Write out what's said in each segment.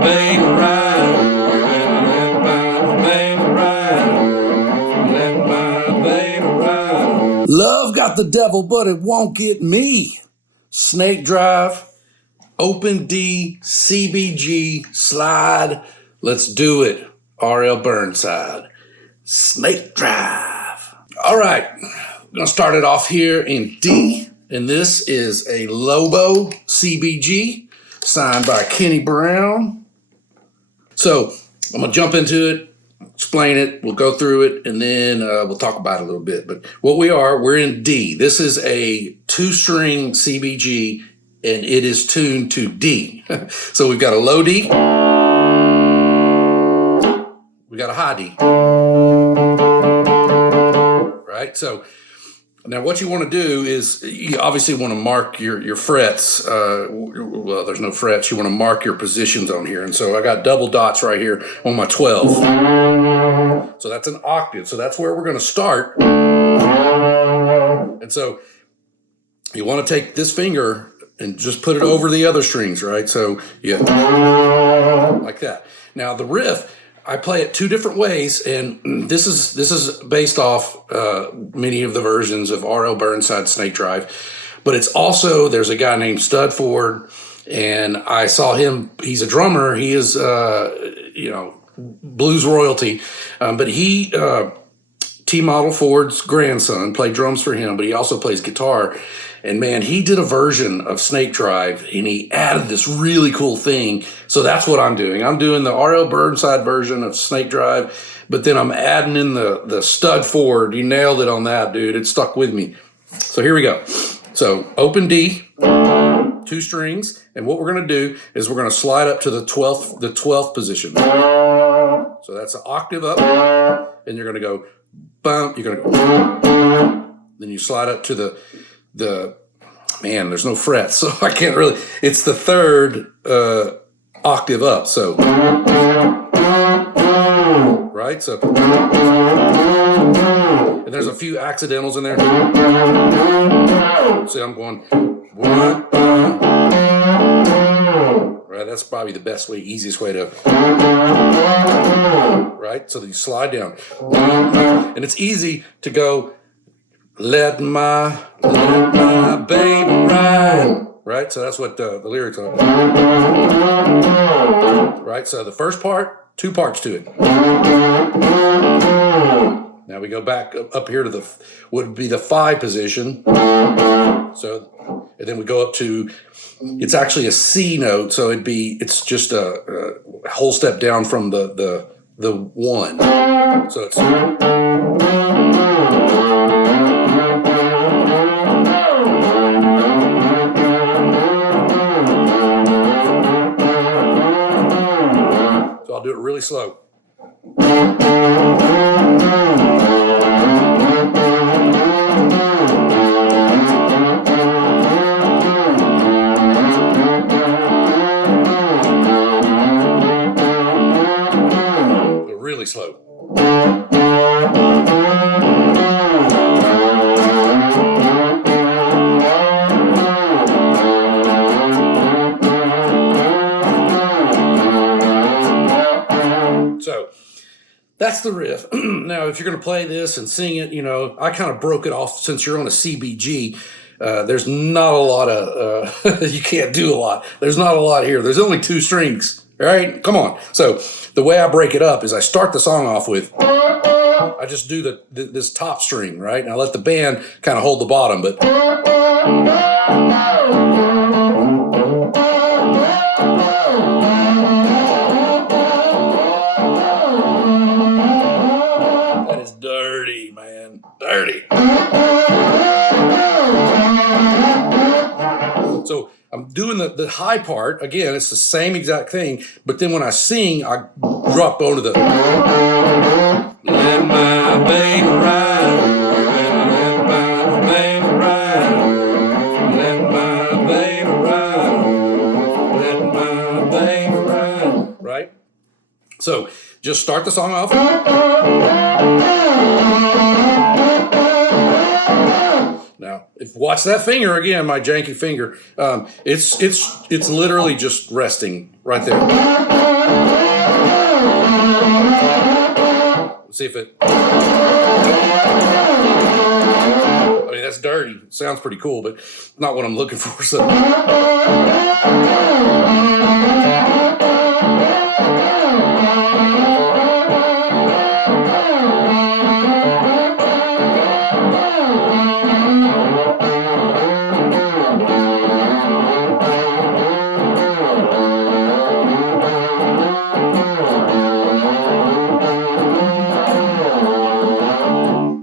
baby ride. Let my baby ride. Let my baby ride. Love got the devil, but it won't get me. Snake drive, open D, CBG, slide. Let's do it. RL Burnside. Snake drive. All right. I'm going to start it off here in D. And this is a Lowe Bow CBG signed by Kenny Brown. So I'm going to jump into it, explain it. We'll go through it, and then we'll talk about it a little bit. But what we're in D. This is a 2-string CBG, and it is tuned to D. So we've got a low D. We got a high D. Right? So now what you want to do is you obviously want to mark your frets. Well, there's no frets. You want to mark your positions on here. And so I got double dots right here on my 12. So that's an octave. So that's where we're going to start. And so you want to take this finger and just put it over the other strings, right? So yeah, like that. Now the riff, I play it 2 different ways, and this is based off many of the versions of RL Burnside Snake Drive, but it's also, there's a guy named Studford, and I saw him. He's a drummer. He is blues royalty, but he T. Model Ford's grandson played drums for him, but he also plays guitar. And man, he did a version of Snake Drive, and he added this really cool thing. So that's what I'm doing. I'm doing the RL Burnside version of Snake Drive, but then I'm adding in the Studford. You nailed it on that, dude. It stuck with me. So here we go. So open D, 2 strings, and what we're going to do is we're going to slide up to the 12th position. So that's an octave up, and you're going to go bump. You're going to go. Then you slide up to the there's no frets, so I can't really, it's the 3rd octave up, so right, so and there's a few accidentals in there. See, I'm going right, that's probably the best way, easiest way to, right, so you slide down, and it's easy to go let my baby ride. Right? So that's what the lyrics are. Right? So the first part, 2 parts to it. Now we go back up here to would be the 5 position. So, and then we go up to, it's actually a C note. So it's just a whole step down from the 1. So it's, I'll do it really slow. Really slow. So that's the riff. Now, if you're going to play this and sing it, I kind of broke it off since you're on a CBG. There's not a lot of, you can't do a lot. There's not a lot here. There's only 2 strings. All right, come on. So the way I break it up is I start the song off with, I just do this top string, right? And I let the band kind of hold the bottom, but. That is dirty, man. Dirty. So I'm doing the high part. Again, it's the same exact thing. But then when I sing, I drop onto the. Let my baby ride. Let my baby ride. Let my baby ride. Let my baby ride. Right? So just start the song off. Now, if watch that finger again, my janky finger. It's literally just resting right there. Let's see if it. I mean, that's dirty. It sounds pretty cool, but not what I'm looking for. So.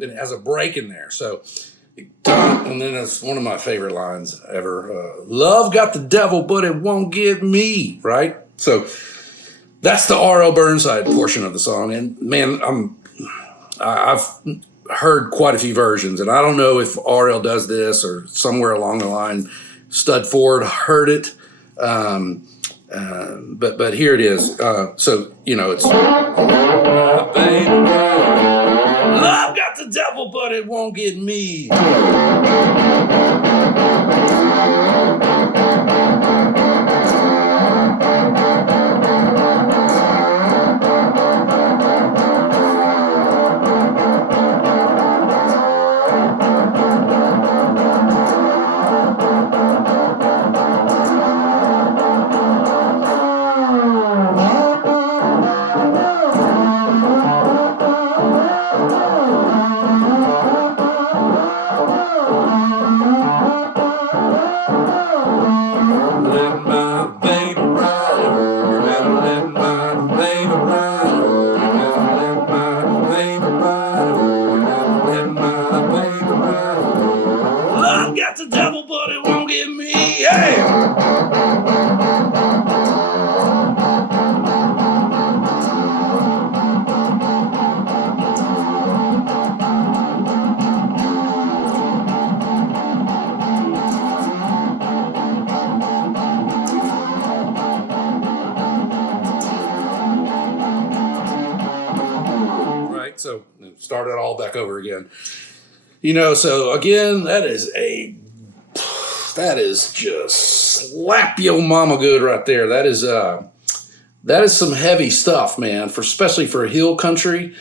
It has a break in there, so and then it's one of my favorite lines ever. Love got the devil, but it won't get me, right? So that's the R.L. Burnside portion of the song, and man, I've heard quite a few versions, and I don't know if R.L. does this or somewhere along the line, Stud Ford heard it, but here it is. So you know, it's love got the devil, but it won't get me. The devil, but it won't get me. Hey! Right, so start it all back over again. You know, so again, that is just slap your mama good right there. That is some heavy stuff, man, especially for hill country.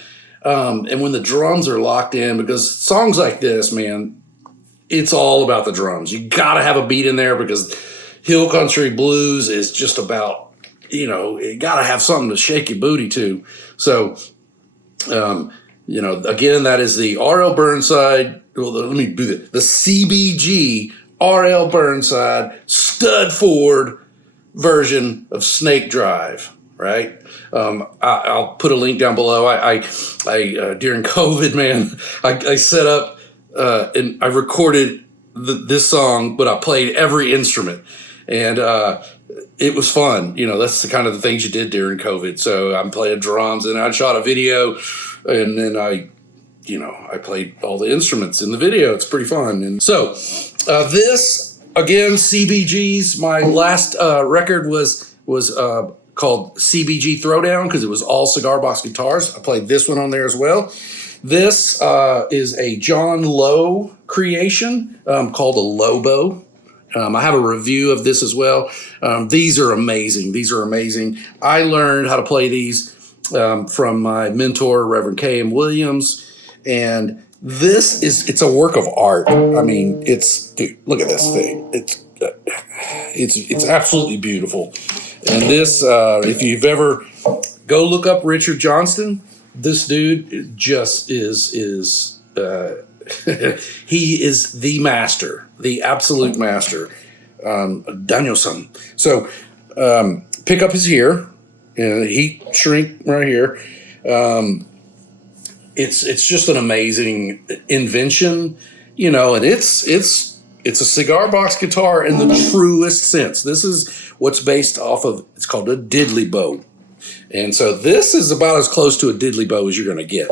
And when the drums are locked in, because songs like this, man, it's all about the drums. You gotta have a beat in there because hill country blues is just about, you know, you gotta have something to shake your booty to. So, you know, again, that is the R.L. Burnside. Well, let me do the CBG R.L. Burnside Stud Ford version of Snake Drive. Right? I'll put a link down below. I during COVID, man, I set up and I recorded this song, but I played every instrument, and it was fun. You know, that's the kind of the things you did during COVID. So I'm playing drums, and I shot a video, and then I played all the instruments in the video. It's pretty fun. And so this, again, CBG's, my last record was called CBG Throwdown because it was all cigar box guitars. I played this one on there as well. This is a John Lowe creation called a Lowe Bow. I have a review of this as well. These are amazing. I learned how to play these from my mentor, Reverend K.M. Williams. And it's a work of art. I mean, dude, look at this thing. It's absolutely beautiful. And this, if you've ever go look up Richard Johnston, this dude just is he is the master, the absolute master, Danielson. So pick up his here, heat shrink right here. It's just an amazing invention, you know, and it's a cigar box guitar in the truest sense. This is what's based off of, it's called a diddley bow. And so this is about as close to a diddley bow as you're going to get.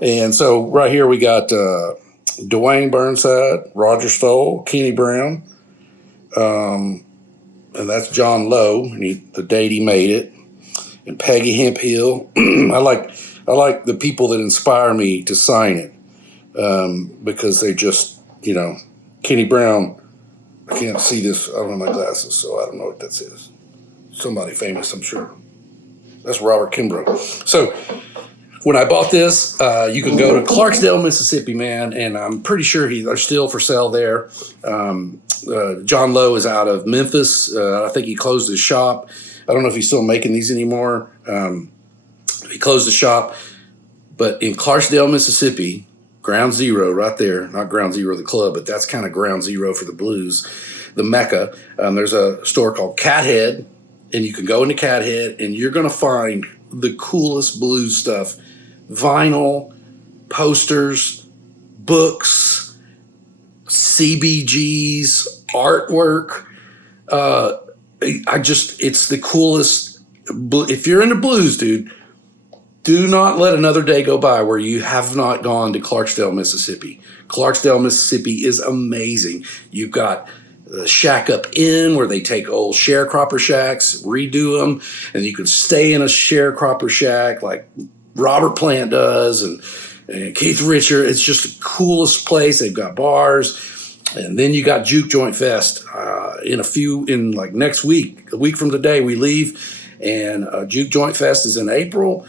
And so right here we got Dwayne Burnside, Roger Stoll, Kenny Brown, and that's John Lowe, and the date he made it, and Peggy Hemphill. I like the people that inspire me to sign it because they just you know, Kenny Brown. I can't see this. I don't have my glasses, so I don't know what that says. Somebody famous, I'm sure. That's Robert Kimbrough. So when I bought this, you can go to Clarksdale, Mississippi, man, and I'm pretty sure they're still for sale there. John Lowe is out of Memphis. I think he closed his shop. I don't know if he's still making these anymore. He closed the shop. But in Clarksdale, Mississippi, Ground Zero right there, not Ground Zero the club, but that's kind of Ground Zero for the blues, the Mecca. There's a store called Cathead, and you can go into Cathead, and you're going to find the coolest blues stuff. Vinyl, posters, books, CBGs, artwork. It's the coolest. If you're into blues, dude, do not let another day go by where you have not gone to Clarksdale, Mississippi. Clarksdale, Mississippi is amazing. You've got the Shack Up Inn where they take old sharecropper shacks, redo them, and you can stay in a sharecropper shack like Robert Plant does and Keith Richard. It's just the coolest place. They've got bars. And then you got Juke Joint Fest in like next week, a week from today, we leave. And Juke Joint Fest is in April.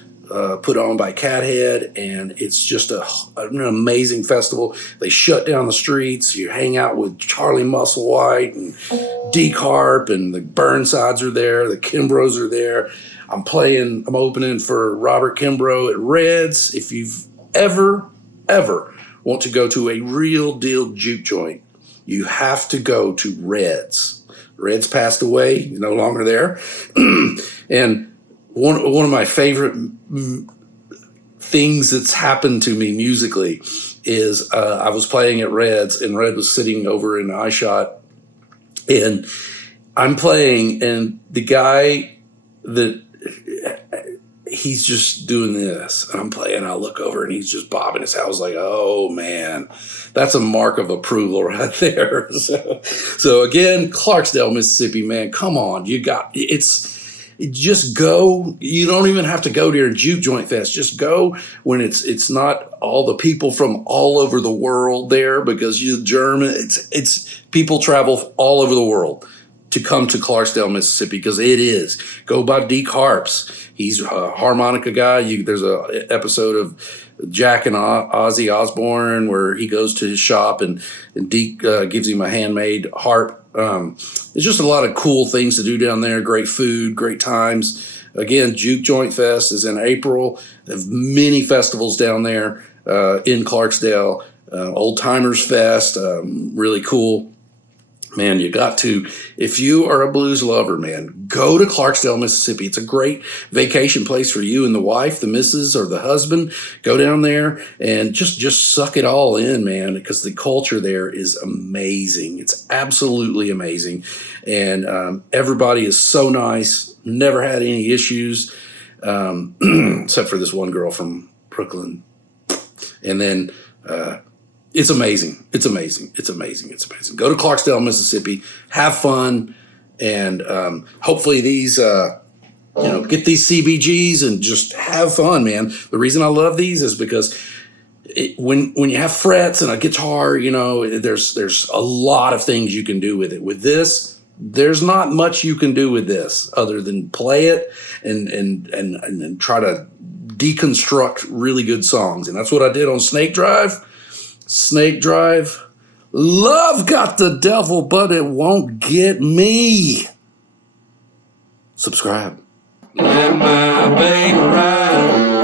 Put on by Cathead, and it's just an amazing festival. They shut down the streets. You hang out with Charlie Musselwhite and Deke Harp, and the Burnsides are there. The Kimbroughs are there. I'm opening for Robert Kimbrough at Red's. If you've ever want to go to a real deal juke joint, you have to go to Red's. Red's passed away, no longer there. And one of my favorite things that's happened to me musically is I was playing at Red's, and Red was sitting over in iShot, and I'm playing, and the guy he's just doing this, and I'm playing, I look over, and he's just bobbing his head. I was like, oh man, that's a mark of approval right there. So again, Clarksdale, Mississippi, man, come on, just go. You don't even have to go to a Juke Joint Fest. Just go when it's not all the people from all over the world there, because you're German. It's people travel all over the world to come to Clarksdale, Mississippi, because it is. Go by Deke Harps. He's a harmonica guy. There's a episode of Jack and Ozzy Osbourne where he goes to his shop and Deke gives him a handmade harp. It's just a lot of cool things to do down there. Great food, great times. Again, Juke Joint Fest is in April. They have many festivals down there in Clarksdale. Old Timers Fest, really cool. Man, you got to, if you are a blues lover, man, go to Clarksdale, Mississippi. It's a great vacation place for you and the wife, the missus, or the husband. Go down there and just suck it all in, man, because the culture there is amazing. It's absolutely amazing. And everybody is so nice. Never had any issues, except for this one girl from Brooklyn. And then, it's amazing. It's amazing. It's amazing. It's amazing. Go to Clarksdale, Mississippi. Have fun, and hopefully these, get these CBGs and just have fun, man. The reason I love these is because when you have frets and a guitar, there's a lot of things you can do with it. With this, there's not much you can do with this other than play it and try to deconstruct really good songs, and that's what I did on Snake Drive. Love got the devil, but it won't get me. Subscribe. Let my baby ride.